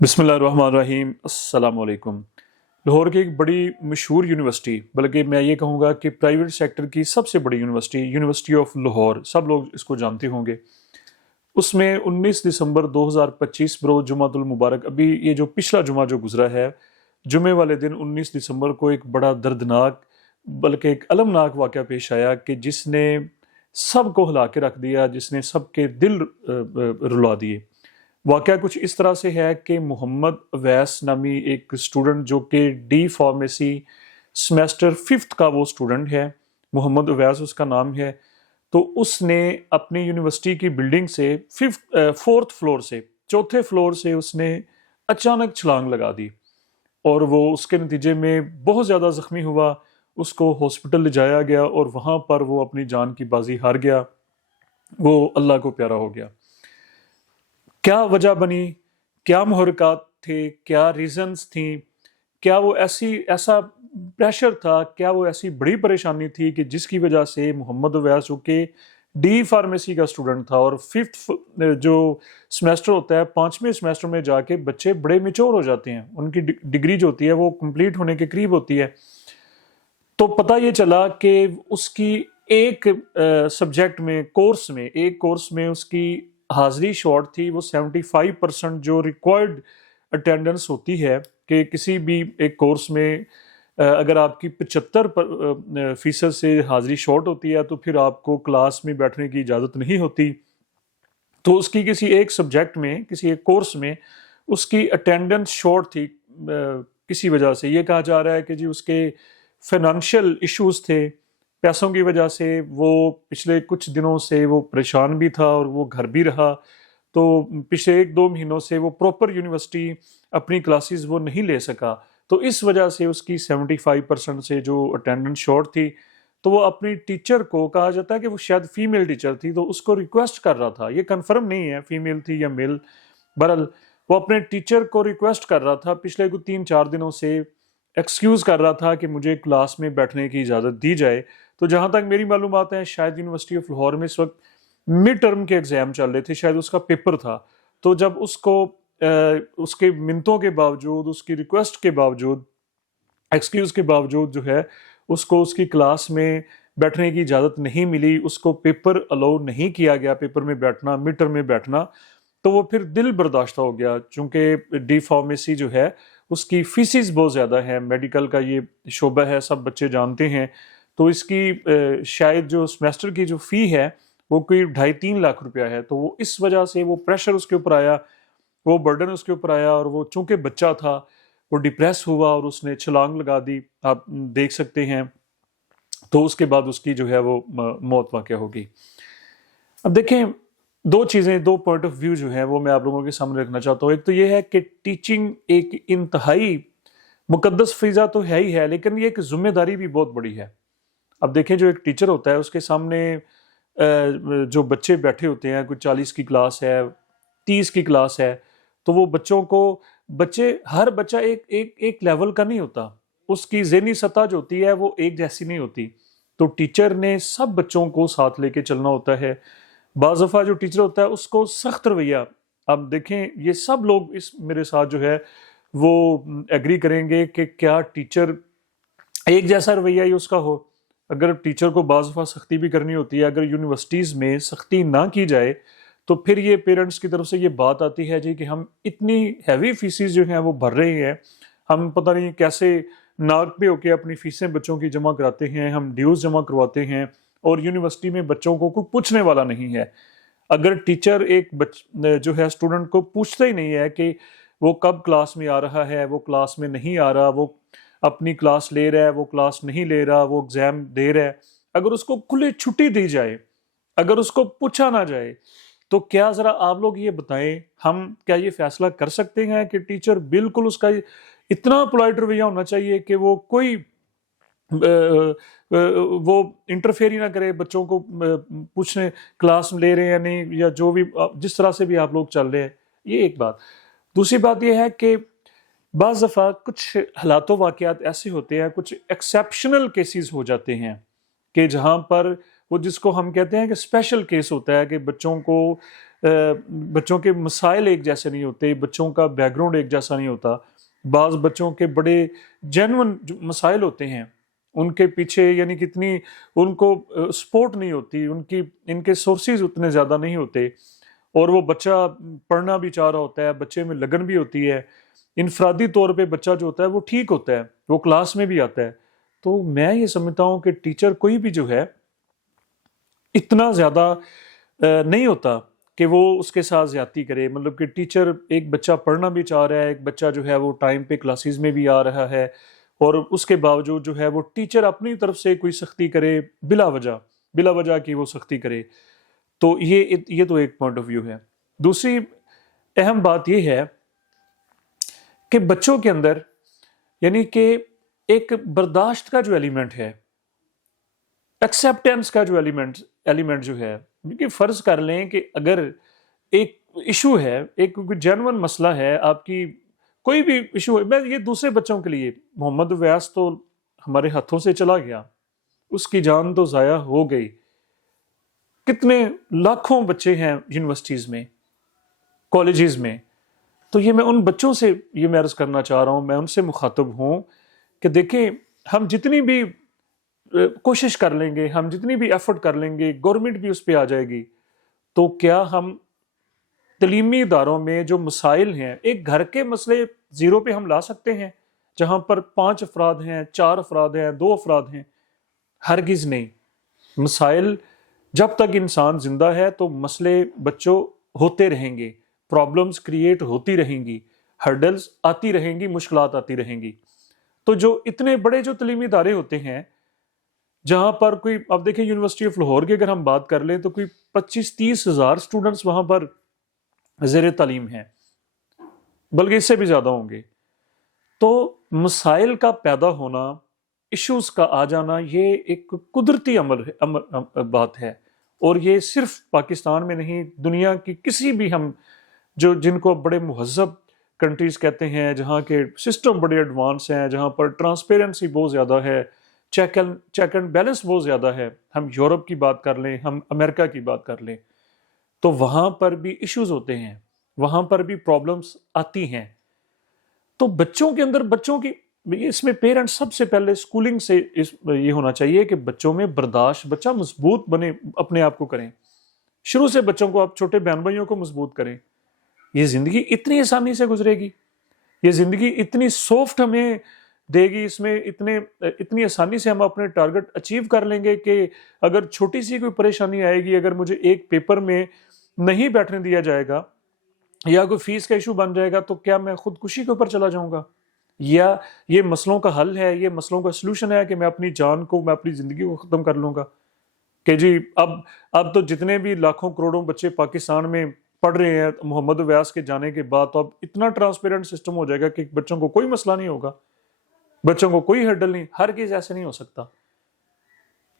بسم اللہ الرحمن الرحیم۔ السلام علیکم۔ لاہور کی ایک بڑی مشہور یونیورسٹی، بلکہ میں یہ کہوں گا کہ پرائیویٹ سیکٹر کی سب سے بڑی یونیورسٹی، یونیورسٹی آف لاہور، سب لوگ اس کو جانتے ہوں گے۔ اس میں 19 دسمبر 2025 بروز جمعۃ المبارک، ابھی یہ جو پچھلا جمعہ جو گزرا ہے، جمعے والے دن 19 دسمبر کو ایک بڑا دردناک بلکہ ایک المناک واقعہ پیش آیا کہ جس نے سب کو ہلا کے رکھ دیا، جس نے سب کے دل رلا دیے۔ واقعہ کچھ اس طرح سے ہے کہ محمد اویس نامی ایک اسٹوڈنٹ جو کہ ڈی فارمیسی سیمیسٹر 5 کا وہ اسٹوڈنٹ ہے، محمد اویس اس کا نام ہے، تو اس نے اپنی یونیورسٹی کی بلڈنگ سے 4th فلور سے، چوتھے فلور سے اس نے اچانک چھلانگ لگا دی، اور وہ اس کے نتیجے میں بہت زیادہ زخمی ہوا۔ اس کو ہاسپٹل لے جایا گیا اور وہاں پر وہ اپنی جان کی بازی ہار گیا، وہ اللہ کو پیارا ہو گیا۔ کیا وجہ بنی، کیا محرکات تھے، کیا ریزنز تھیں، کیا وہ ایسا پریشر تھا، کیا وہ ایسی بڑی پریشانی تھی کہ جس کی وجہ سے محمد اویس جو کہ ڈی فارمیسی کا اسٹوڈنٹ تھا، اور 5th جو سیمیسٹر ہوتا ہے، 5ویں سیمیسٹر میں جا کے بچے بڑے میچور ہو جاتے ہیں، ان کی ڈگری جو ہوتی ہے وہ کمپلیٹ ہونے کے قریب ہوتی ہے، تو پتہ یہ چلا کہ اس کی ایک سبجیکٹ میں، ایک کورس میں اس کی حاضری شارٹ تھی۔ وہ 75% جو ریکوائرڈ اٹینڈنس ہوتی ہے کہ کسی بھی ایک کورس میں اگر آپ کی 75% سے حاضری شارٹ ہوتی ہے تو پھر آپ کو کلاس میں بیٹھنے کی اجازت نہیں ہوتی۔ تو اس کی کسی ایک سبجیکٹ میں، کسی ایک کورس میں اس کی اٹینڈنس شارٹ تھی، کسی وجہ سے یہ کہا جا رہا ہے کہ جی اس کے فائنانشیل ایشوز تھے، پیسوں کی وجہ سے وہ پچھلے کچھ دنوں سے وہ پریشان بھی تھا اور وہ گھر بھی رہا، تو پچھلے 1-2 مہینوں سے وہ پراپر یونیورسٹی اپنی کلاسز وہ نہیں لے سکا، تو اس وجہ سے اس کی 75% سے جو اٹینڈنس شارٹ تھی، تو وہ اپنی ٹیچر کو، کہا جاتا ہے کہ وہ شاید فیمیل ٹیچر تھی، تو اس کو ریکویسٹ کر رہا تھا، یہ کنفرم نہیں ہے فیمیل تھی یا میل، بہرحال وہ اپنے ٹیچر کو ریکویسٹ کر رہا تھا، پچھلے 3-4 دنوں سے ایکسکیوز کر رہا تھا کہ مجھے کلاس میں بیٹھنے کی اجازت دی جائے۔ تو جہاں تک میری معلومات ہیں، شاید یونیورسٹی آف لاہور میں اس وقت مڈ ٹرم کے ایگزام چل رہے تھے، شاید اس کا پیپر تھا، تو جب اس کو اس کے منتوں کے باوجود، اس کی ریکویسٹ کے باوجود، ایکسکیوز کے باوجود جو ہے اس کو اس کی کلاس میں بیٹھنے کی اجازت نہیں ملی، اس کو پیپر الاؤ نہیں کیا گیا، پیپر میں بیٹھنا، مڈ ٹرم میں بیٹھنا، تو وہ پھر دل برداشتہ ہو گیا، چونکہ ڈی فارمیسی جو ہے اس کی فیسز بہت زیادہ ہے، میڈیکل کا یہ شعبہ ہے، سب بچے جانتے ہیں، تو اس کی شاید جو سیمیسٹر کی جو فی ہے وہ کوئی 2.5-3 لاکھ روپیہ ہے، تو وہ اس وجہ سے وہ پریشر اس کے اوپر آیا، وہ برڈن اس کے اوپر آیا، اور وہ چونکہ بچہ تھا وہ ڈپریس ہوا اور اس نے چھلانگ لگا دی، آپ دیکھ سکتے ہیں، تو اس کے بعد اس کی جو ہے وہ موت واقع ہوگی۔ اب دیکھیں، دو چیزیں، دو پوائنٹ آف ویو جو ہیں وہ میں آپ لوگوں کے سامنے رکھنا چاہتا ہوں۔ ایک تو یہ ہے کہ ٹیچنگ ایک انتہائی مقدس فضا تو ہے ہی ہے، لیکن یہ ایک ذمہ داری بھی بہت بڑی ہے۔ اب دیکھیں، جو ایک ٹیچر ہوتا ہے اس کے سامنے جو بچے بیٹھے ہوتے ہیں، کوئی 40 کی کلاس ہے، 30 کی کلاس ہے، تو وہ بچوں کو، ہر بچہ ایک لیول کا نہیں ہوتا، اس کی ذہنی سطح جو ہوتی ہے وہ ایک جیسی نہیں ہوتی، تو ٹیچر نے سب بچوں کو ساتھ لے کے چلنا ہوتا ہے۔ بعض دفعہ جو ٹیچر ہوتا ہے اس کو سخت رویہ، اب دیکھیں یہ سب لوگ اس میرے ساتھ جو ہے وہ ایگری کریں گے کہ کیا ٹیچر ایک جیسا رویہ ہی اس کا ہو؟ اگر ٹیچر کو بعض دفعہ سختی بھی کرنی ہوتی ہے، اگر یونیورسٹیز میں سختی نہ کی جائے تو پھر یہ پیرنٹس کی طرف سے یہ بات آتی ہے جی کہ ہم اتنی ہیوی فیسز جو ہیں وہ بھر رہے ہیں، ہم پتہ نہیں کیسے ناک پہ ہو کے اپنی فیسیں بچوں کی جمع کراتے ہیں، ہم ڈیوز جمع کرواتے ہیں، اور یونیورسٹی میں بچوں کو کوئی پوچھنے والا نہیں ہے۔ اگر ٹیچر جو ہے اسٹوڈنٹ کو پوچھتا ہی نہیں ہے کہ وہ کب کلاس میں آ رہا ہے، وہ کلاس میں نہیں آ رہا، وہ اپنی کلاس لے رہا ہے، وہ کلاس نہیں لے رہا، وہ ایگزام دے رہا ہے، اگر اس کو کھلی چھٹی دی جائے، اگر اس کو پوچھا نہ جائے، تو کیا ذرا آپ لوگ یہ بتائیں، ہم کیا یہ فیصلہ کر سکتے ہیں کہ ٹیچر بالکل اس کا اتنا پولائٹ رویہ ہونا چاہیے کہ وہ کوئی وہ انٹرفیئر ہی نہ کرے، بچوں کو پوچھنے کلاس لے رہے ہیں یا نہیں، یا جو بھی جس طرح سے بھی آپ لوگ چل رہے ہیں، یہ ایک بات۔ دوسری بات یہ ہے کہ بعض دفعہ کچھ حالات و واقعات ایسے ہوتے ہیں، کچھ ایکسیپشنل کیسز ہو جاتے ہیں کہ جہاں پر وہ، جس کو ہم کہتے ہیں کہ اسپیشل کیس ہوتا ہے، کہ بچوں کو بچوں کے مسائل ایک جیسے نہیں ہوتے، بچوں کا بیک گراؤنڈ ایک جیسا نہیں ہوتا. بعض بچوں کے بڑے جینون مسائل ہوتے ہیں، ان کے پیچھے یعنی کتنی ان کو سپورٹ نہیں ہوتی، ان کے سورسز اتنے زیادہ نہیں ہوتے، اور وہ بچہ پڑھنا بھی چاہ رہا ہوتا ہے، بچے میں لگن بھی ہوتی ہے، انفرادی طور پہ بچہ جو ہوتا ہے وہ ٹھیک ہوتا ہے، وہ کلاس میں بھی آتا ہے. تو میں یہ سمجھتا ہوں کہ ٹیچر کوئی بھی جو ہے اتنا زیادہ نہیں ہوتا کہ وہ اس کے ساتھ زیادتی کرے. مطلب کہ ٹیچر، ایک بچہ پڑھنا بھی چاہ رہا ہے، ایک بچہ جو ہے وہ ٹائم پہ کلاسز میں بھی آ رہا ہے، اور اس کے باوجود جو ہے وہ ٹیچر اپنی طرف سے کوئی سختی کرے بلا وجہ کی وہ سختی کرے. تو یہ تو ایک پوائنٹ آف ویو ہے. دوسری اہم بات یہ ہے کہ بچوں کے اندر یعنی کہ ایک برداشت کا جو ایلیمنٹ ہے، ایکسیپٹینس کا جو ایلیمنٹ جو ہے، کہ فرض کر لیں کہ اگر ایک ایشو ہے، ایک جینون مسئلہ ہے، آپ کی کوئی بھی ایشو ہے، میں یہ دوسرے بچوں کے لیے، محمد ویاس تو ہمارے ہاتھوں سے چلا گیا، اس کی جان تو ضائع ہو گئی. کتنے لاکھوں بچے ہیں یونیورسٹیز میں، کالجز میں. تو یہ میں ان بچوں سے یہ میں عرض کرنا چاہ رہا ہوں، میں ان سے مخاطب ہوں کہ دیکھیں، ہم جتنی بھی کوشش کر لیں گے، ہم جتنی بھی ایفرٹ کر لیں گے، گورنمنٹ بھی اس پہ آ جائے گی، تو کیا ہم تعلیمی اداروں میں جو مسائل ہیں، ایک گھر کے مسئلے زیرو پہ ہم لا سکتے ہیں جہاں پر 5 افراد ہیں، 4 افراد ہیں، 2 افراد ہیں؟ ہرگز نہیں. مسائل جب تک انسان زندہ ہے تو مسئلے بچوں ہوتے رہیں گے، پرابلمز کریٹ ہوتی رہیں گی، ہرڈلز آتی رہیں گی، مشکلات آتی رہیں گی. تو جو اتنے بڑے جو تعلیمی ادارے ہوتے ہیں جہاں پر کوئی، اب دیکھیں یونیورسٹی آف لاہور کی اگر ہم بات کر لیں تو کوئی 25-30 ہزار اسٹوڈنٹس وہاں پر زیر تعلیم ہیں، بلکہ اس سے بھی زیادہ ہوں گے. تو مسائل کا پیدا ہونا، ایشوز کا آ جانا، یہ ایک قدرتی بات ہے، اور یہ صرف پاکستان میں نہیں، دنیا کی کسی بھی ہم جن کو بڑے مہذب کنٹریز کہتے ہیں، جہاں کے سسٹم بڑے ایڈوانس ہیں، جہاں پر ٹرانسپیرنسی بہت زیادہ ہے، چیک اینڈ بیلنس بہت زیادہ ہے، ہم یورپ کی بات کر لیں، ہم امریکہ کی بات کر لیں، تو وہاں پر بھی ایشوز ہوتے ہیں، وہاں پر بھی پرابلمس آتی ہیں. تو بچوں کے اندر، بچوں کی اس میں پیرنٹس سب سے پہلے اسکولنگ سے یہ ہونا چاہیے کہ بچوں میں برداشت، بچہ مضبوط بنے، اپنے آپ کو کریں شروع سے. بچوں کو، آپ چھوٹے بہن بھائیوں کو مضبوط کریں. یہ زندگی اتنی آسانی سے گزرے گی، یہ زندگی اتنی سافٹ ہمیں دے گی، اس میں اتنی آسانی سے ہم اپنے ٹارگٹ اچیو کر لیں گے کہ اگر چھوٹی سی کوئی پریشانی آئے گی، اگر مجھے ایک پیپر میں نہیں بیٹھنے دیا جائے گا یا کوئی فیس کا ایشو بن جائے گا، تو کیا میں خودکشی کے اوپر چلا جاؤں گا؟ یا یہ مسئلوں کا حل ہے، یہ مسئلوں کا سلوشن ہے کہ میں اپنی جان کو، میں اپنی زندگی کو ختم کر لوں گا؟ کہ جی اب تو جتنے بھی لاکھوں کروڑوں بچے پاکستان میں پڑھ رہے ہیں محمد ویاس کے جانے کے بعد، تو اب اتنا ٹرانسپیرنٹ سسٹم ہو جائے گا کہ بچوں کو کوئی مسئلہ نہیں ہوگا، بچوں کو کوئی ہرڈل نہیں. ہرگز ایسے نہیں ہو سکتا.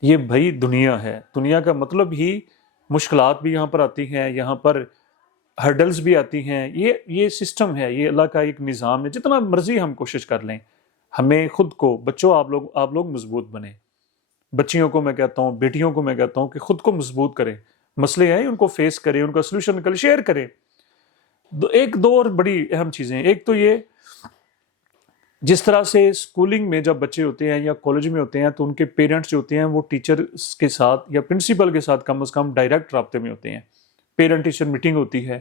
یہ بھائی دنیا ہے، دنیا کا مطلب ہی مشکلات بھی یہاں پر آتی ہیں، یہاں پر ہرڈلز بھی آتی ہیں. یہ سسٹم ہے، یہ اللہ کا ایک نظام ہے. جتنا مرضی ہم کوشش کر لیں، ہمیں خود کو، بچوں آپ لوگ مضبوط بنیں. بچیوں کو میں کہتا ہوں، بیٹیوں کو میں کہتا ہوں کہ خود کو مضبوط کریں. مسئلے ہیں ان کو فیس کریں، ان کا سلوشن نکل شیئر کریں. دو اور بڑی اہم چیزیں ہیں. ایک تو یہ، جس طرح سے اسکولنگ میں جب بچے ہوتے ہیں یا کالج میں ہوتے ہیں تو ان کے پیرنٹس جو ہوتے ہیں وہ ٹیچرز کے ساتھ یا پرنسپل کے ساتھ کم از کم ڈائریکٹ رابطے میں ہوتے ہیں. پیرنٹ ٹیچر میٹنگ ہوتی ہے،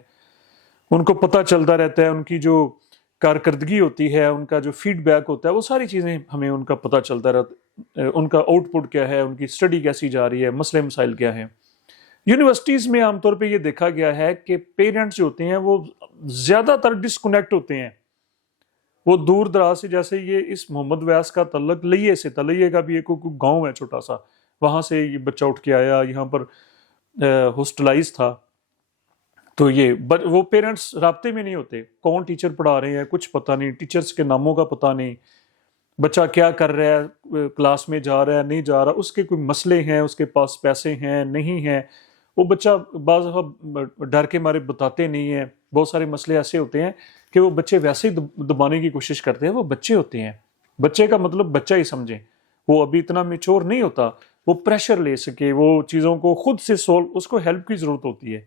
ان کو پتہ چلتا رہتا ہے، ان کی جو کارکردگی ہوتی ہے، ان کا جو فیڈ بیک ہوتا ہے، وہ ساری چیزیں ہمیں ان کا پتہ چلتا رہتا ہے. ان کا آؤٹ پٹ کیا ہے، ان کی اسٹڈی کیسی جا رہی ہے، مسئلے مسائل کیا ہیں. یونیورسٹیز میں عام طور پہ یہ دیکھا گیا ہے کہ پیرنٹس جو ہوتے ہیں وہ زیادہ تر ڈسکنیکٹ ہوتے ہیں. وہ دور دراز سے، جیسے یہ اس محمد ویاس کا تعلق لئیے سے تھا، لئیے کا بھی ایک گاؤں ہے چھوٹا سا، وہاں سے یہ بچہ اٹھ کے آیا، یہاں پر ہاسٹلائز تھا. تو وہ پیرنٹس رابطے میں نہیں ہوتے، کون ٹیچر پڑھا رہے ہیں کچھ پتہ نہیں، ٹیچرز کے ناموں کا پتہ نہیں، بچہ کیا کر رہا ہے، کلاس میں جا رہا ہے نہیں جا رہا، اس کے کوئی مسئلے ہیں، اس کے پاس پیسے ہیں نہیں ہیں. وہ بچہ بعض دفعہ ڈر کے مارے بتاتے نہیں ہیں. بہت سارے مسئلے ایسے ہوتے ہیں کہ وہ بچے ویسے ہی دبانے کی کوشش کرتے ہیں. وہ بچے ہوتے ہیں، بچے کا مطلب بچہ ہی سمجھیں، وہ ابھی اتنا میچور نہیں ہوتا وہ پریشر لے سکے، وہ چیزوں کو خود سے سولو، اس کو ہیلپ کی ضرورت ہوتی ہے.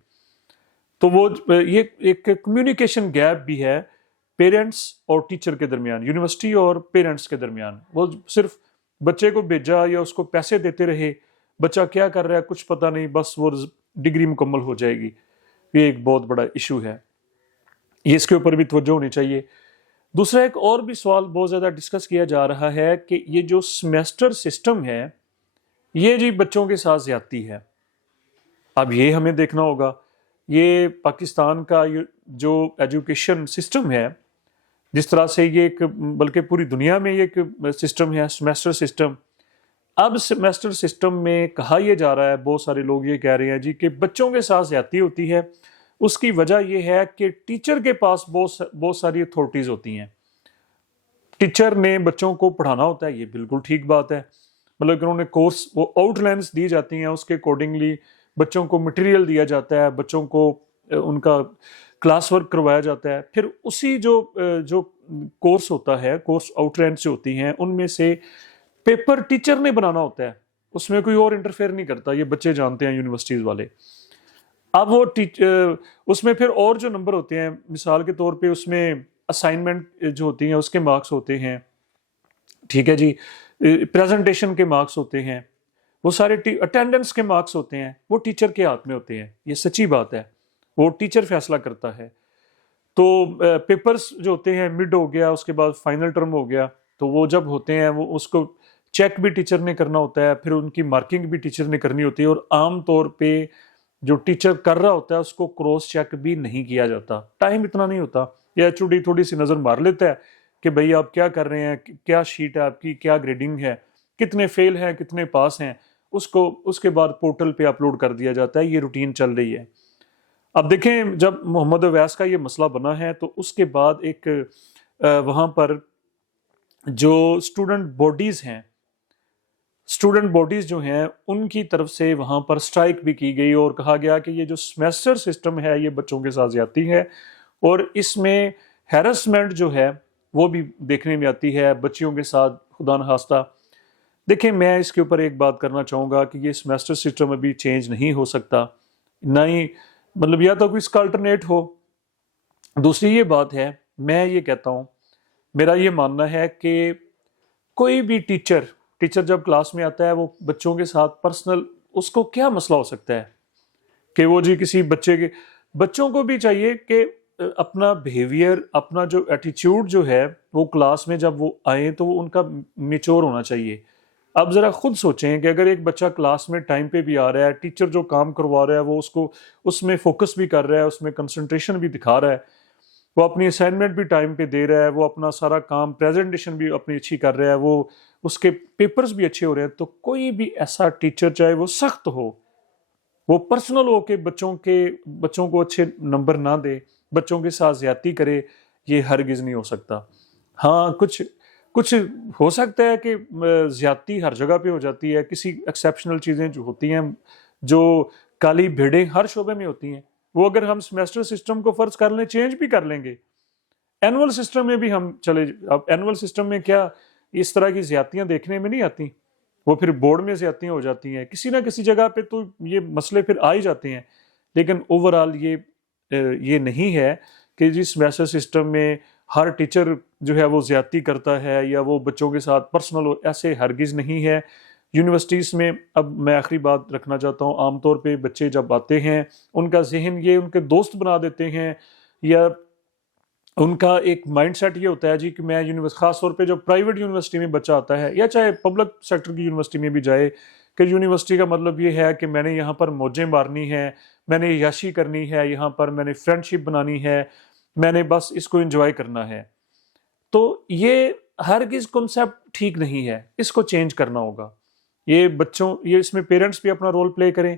تو وہ یہ ایک کمیونیکیشن گیپ بھی ہے پیرنٹس اور ٹیچر کے درمیان، یونیورسٹی اور پیرنٹس کے درمیان. وہ صرف بچے کو بھیجا یا اس کو پیسے دیتے رہے، بچہ کیا کر رہا ہے کچھ پتہ نہیں، بس وہ ڈگری مکمل ہو جائے گی. یہ ایک بہت بڑا ایشو ہے، یہ اس کے اوپر بھی توجہ ہونی چاہیے. دوسرا ایک اور بھی سوال بہت زیادہ ڈسکس کیا جا رہا ہے کہ یہ جو سیمیسٹر سسٹم ہے یہ جی بچوں کے ساتھ زیادتی ہے. اب یہ ہمیں دیکھنا ہوگا، یہ پاکستان کا جو ایجوکیشن سسٹم ہے، جس طرح سے یہ ایک، بلکہ پوری دنیا میں یہ ایک سسٹم ہے سیمیسٹر سسٹم. اب سیمیسٹر سسٹم میں کہا یہ جا رہا ہے، بہت سارے لوگ یہ کہہ رہے ہیں جی کہ بچوں کے ساتھ زیادتی ہوتی ہے. اس کی وجہ یہ ہے کہ ٹیچر کے پاس بہت ساری اتھارٹیز ہوتی ہیں. ٹیچر نے بچوں کو پڑھانا ہوتا ہے، یہ بالکل ٹھیک بات ہے، مطلب کہ انہوں نے کورس، وہ آؤٹ لائنس دی جاتی ہیں، اس کے اکارڈنگلی بچوں کو مٹیریل دیا جاتا ہے، بچوں کو ان کا کلاس ورک کروایا جاتا ہے. پھر اسی جو کورس ہوتا ہے، کورس آؤٹ لائنس جو ہوتی ہیں، ان میں سے پیپر ٹیچر نے بنانا ہوتا ہے، اس میں کوئی اور انٹرفیئر نہیں کرتا. یہ بچے جانتے ہیں یونیورسٹیز والے. اب وہ اس میں پھر اور جو نمبر ہوتے ہیں، مثال کے طور پہ اس میں اسائنمنٹ جو ہوتی ہیں اس کے مارکس ہوتے ہیں، ٹھیک ہے جی، پریزنٹیشن کے مارکس ہوتے ہیں، وہ سارے اٹینڈنس کے مارکس ہوتے ہیں، وہ ٹیچر کے ہاتھ میں ہوتے ہیں. یہ سچی بات ہے، وہ ٹیچر فیصلہ کرتا ہے. تو پیپرز جو ہوتے ہیں، مڈ ہو گیا، اس کے بعد فائنل ٹرم ہو گیا، تو وہ جب ہوتے ہیں وہ اس کو چیک بھی ٹیچر نے کرنا ہوتا ہے، پھر ان کی مارکنگ بھی ٹیچر نے کرنی ہوتی ہے. اور عام طور پہ جو ٹیچر کر رہا ہوتا ہے اس کو کراس چیک بھی نہیں کیا جاتا، ٹائم اتنا نہیں ہوتا. یا ایچ او ڈی تھوڑی سی نظر مار لیتا ہے کہ بھئی آپ کیا کر رہے ہیں، کیا شیٹ ہے آپ کی، کیا گریڈنگ ہے، کتنے فیل ہیں کتنے پاس ہیں، اس کے بعد پورٹل پہ اپلوڈ کر دیا جاتا ہے. یہ روٹین چل رہی ہے. اب دیکھیں جب محمد اویس کا یہ مسئلہ بنا ہے تو اس کے بعد ایک وہاں پر جو اسٹوڈنٹ باڈیز جو ہیں ان کی طرف سے وہاں پر سٹرائک بھی کی گئی، اور کہا گیا کہ یہ جو سیمیسٹر سسٹم ہے یہ بچوں کے ساتھ زیادتی ہے، اور اس میں ہیرسمنٹ جو ہے وہ بھی دیکھنے میں آتی ہے بچیوں کے ساتھ، خدا نخواستہ. دیکھیں میں اس کے اوپر ایک بات کرنا چاہوں گا کہ یہ سیمیسٹر سسٹم ابھی چینج نہیں ہو سکتا، نہ ہی مطلب یا تو کوئی اس کا الٹرنیٹ ہو. دوسری یہ بات ہے، میں یہ کہتا ہوں، میرا یہ ماننا ہے کہ کوئی بھی ٹیچر جب کلاس میں آتا ہے وہ بچوں کے ساتھ پرسنل، اس کو کیا مسئلہ ہو سکتا ہے کہ وہ جی کسی بچوں کو بھی چاہیے کہ اپنا بیہیویئر، اپنا جو ایٹیچیوڈ جو ہے وہ کلاس میں جب وہ آئیں تو وہ ان کا میچور ہونا چاہیے. اب ذرا خود سوچیں کہ اگر ایک بچہ کلاس میں ٹائم پہ بھی آ رہا ہے، ٹیچر جو کام کروا رہا ہے وہ اس میں فوکس بھی کر رہا ہے، اس میں کنسنٹریشن بھی دکھا رہا ہے، وہ اپنی اسائنمنٹ بھی ٹائم پہ دے رہا ہے، وہ اپنا سارا کام پریزنٹیشن بھی اپنی اچھی کر رہا ہے، وہ اس کے پیپرز بھی اچھے ہو رہے ہیں، تو کوئی بھی ایسا ٹیچر چاہے وہ سخت ہو، وہ پرسنل ہو کے بچوں کو اچھے نمبر نہ دے، بچوں کے ساتھ زیادتی کرے، یہ ہرگز نہیں ہو سکتا. ہاں کچھ ہو سکتا ہے کہ زیادتی ہر جگہ پہ ہو جاتی ہے، کسی ایکسیپشنل چیزیں جو ہوتی ہیں، جو کالی بھیڑیں ہر شعبے میں ہوتی ہیں، وہ اگر ہم سیمیسٹر سسٹم کو فرض کر لیں، چینج بھی کر لیں گے، اینول سسٹم میں بھی ہم چلے. اب اینول سسٹم میں کیا اس طرح کی زیادتیاں دیکھنے میں نہیں آتی، وہ پھر بورڈ میں زیادتیاں ہو جاتی ہیں، کسی نہ کسی جگہ پہ تو یہ مسئلے پھر آ ہی جاتے ہیں. لیکن اوورآل یہ نہیں ہے کہ جی سیمیسٹر سسٹم میں ہر ٹیچر جو ہے وہ زیادتی کرتا ہے یا وہ بچوں کے ساتھ پرسنل ہو، ایسے ہرگز نہیں ہے. یونیورسٹیز میں اب میں آخری بات رکھنا چاہتا ہوں، عام طور پہ بچے جب آتے ہیں ان کا ذہن یہ ان کے دوست بنا دیتے ہیں، یا ان کا ایک مائنڈ سیٹ یہ ہوتا ہے جی کہ میں خاص طور پہ جو پرائیویٹ یونیورسٹی میں بچہ آتا ہے یا چاہے پبلک سیکٹر کی یونیورسٹی میں بھی جائے، کہ یونیورسٹی کا مطلب یہ ہے کہ میں نے یہاں پر موجیں مارنی ہیں، میں نے عیاشی کرنی ہے، یہاں پر میں نے فرینڈ شپ بنانی ہے، میں نے بس اس کو انجوائے کرنا ہے. تو یہ ہرگز کنسیپٹ ٹھیک نہیں ہے، اس کو چینج کرنا ہوگا. یہ اس میں پیرنٹس بھی اپنا رول پلے کریں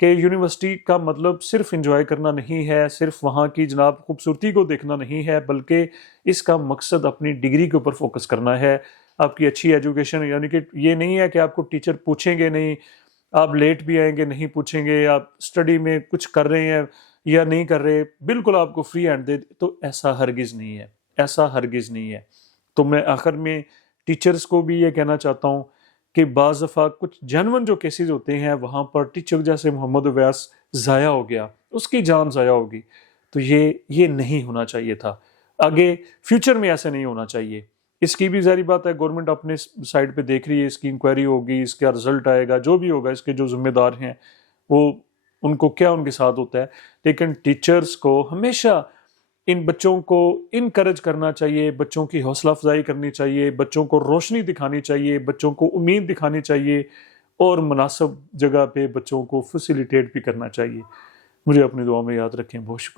کہ یونیورسٹی کا مطلب صرف انجوائے کرنا نہیں ہے، صرف وہاں کی جناب خوبصورتی کو دیکھنا نہیں ہے، بلکہ اس کا مقصد اپنی ڈگری کے اوپر فوکس کرنا ہے، آپ کی اچھی ایجوکیشن. یعنی کہ یہ نہیں ہے کہ آپ کو ٹیچر پوچھیں گے نہیں، آپ لیٹ بھی آئیں گے نہیں پوچھیں گے، آپ اسٹڈی میں کچھ کر رہے ہیں یا نہیں کر رہے، بالکل آپ کو فری ہینڈ دے، تو ایسا ہرگز نہیں ہے، ایسا ہرگز نہیں ہے. تو میں آخر میں ٹیچرز کو بھی یہ کہنا چاہتا ہوں کہ بعض دفعہ کچھ جینون جو کیسز ہوتے ہیں وہاں پر ٹیچر جیسے محمد اویس ضائع ہو گیا، اس کی جان ضائع ہوگی. تو یہ نہیں ہونا چاہیے تھا. آگے فیوچر میں ایسا نہیں ہونا چاہیے. اس کی بھی ظاہری بات ہے گورنمنٹ اپنے سائڈ پہ دیکھ رہی ہے, اس کی انکوائری ہوگی, اس کا رزلٹ آئے گا, جو بھی ہوگا, اس کے جو ذمہ دار ہیں وہ ان کو کیا ان کے ساتھ ہوتا ہے. لیکن ٹیچرز کو ہمیشہ ان بچوں کو انکریج کرنا چاہیے, بچوں کی حوصلہ افزائی کرنی چاہیے, بچوں کو روشنی دکھانی چاہیے, بچوں کو امید دکھانی چاہیے, اور مناسب جگہ پہ بچوں کو فیسیلیٹیٹ بھی کرنا چاہیے. مجھے اپنی دعا میں یاد رکھیں. بہت شکریہ.